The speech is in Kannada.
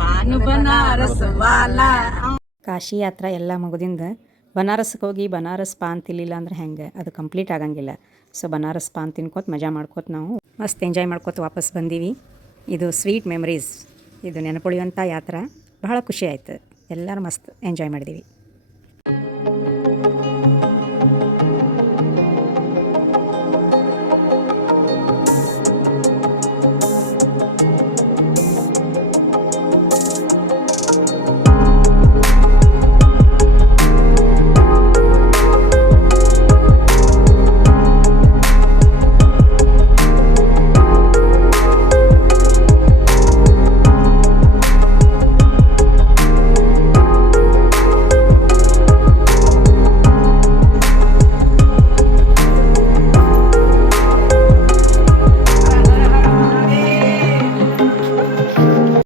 ಪಾನ್ ಬನಾರಸ್ ವಾಲಾ. ಕಾಶಿ ಯಾತ್ರಾ ಎಲ್ಲ ಮುಗಿದಿಂದ ಬನಾರಸ್ಗೆ ಹೋಗಿ ಬನಾರಸ್ ಪಾನ್ ತಿನ್ಲಿಲ್ಲ ಅಂದ್ರೆ ಹೆಂಗೆ, ಅದು ಕಂಪ್ಲೀಟ್ ಆಗಂಗಿಲ್ಲ. ಸೊ ಬನಾರಸ್ ಪಾನ್ ತಿನ್ಕೋತ ಮಜಾ ಮಾಡ್ಕೋತ ನಾವು ಮಸ್ತ್ ಎಂಜಾಯ್ ಮಾಡ್ಕೋತ ವಾಪಸ್ ಬಂದೀವಿ. ಇದು ಸ್ವೀಟ್ ಮೆಮರೀಸ್, ಇದು ನೆನಪುಳಿಯುವಂಥ ಯಾತ್ರಾ. ಬಹಳ ಖುಷಿ ಆಯ್ತು, ಎಲ್ಲರೂ ಮಸ್ತ್ ಎಂಜಾಯ್ ಮಾಡಿದ್ದೀವಿ.